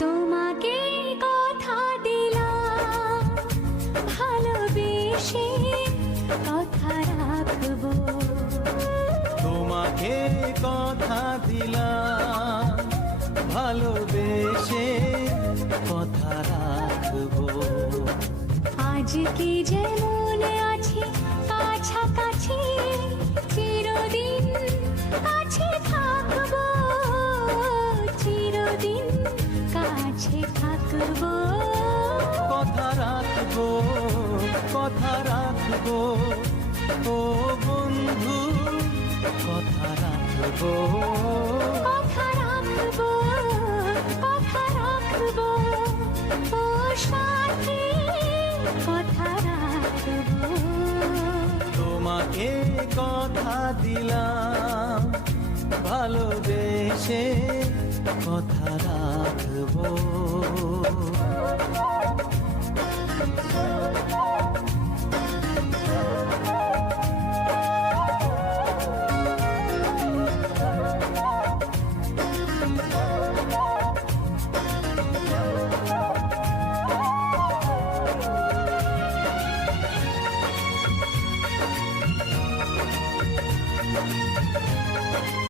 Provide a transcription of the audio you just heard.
তোমাকে কথা দিলাম ভালোবেসে কথা রাখবো, তোমাকে কথা দিলাম ভালোবেসে কথা রাখবো। আজকে যেমন আছি কাছাকাছি চিরদিন কাছে থাকবো, চিরদিন কাছে থাকবো। কথা রাখবো, কথা রাখবো, ও বন্ধু কথা রাখবো। কথা রাখবো, কথা রাখবো, ও সাথী কথা রাখবো। তোমাকে কথা দিলাম ভালোবেসে কথা রাখবো।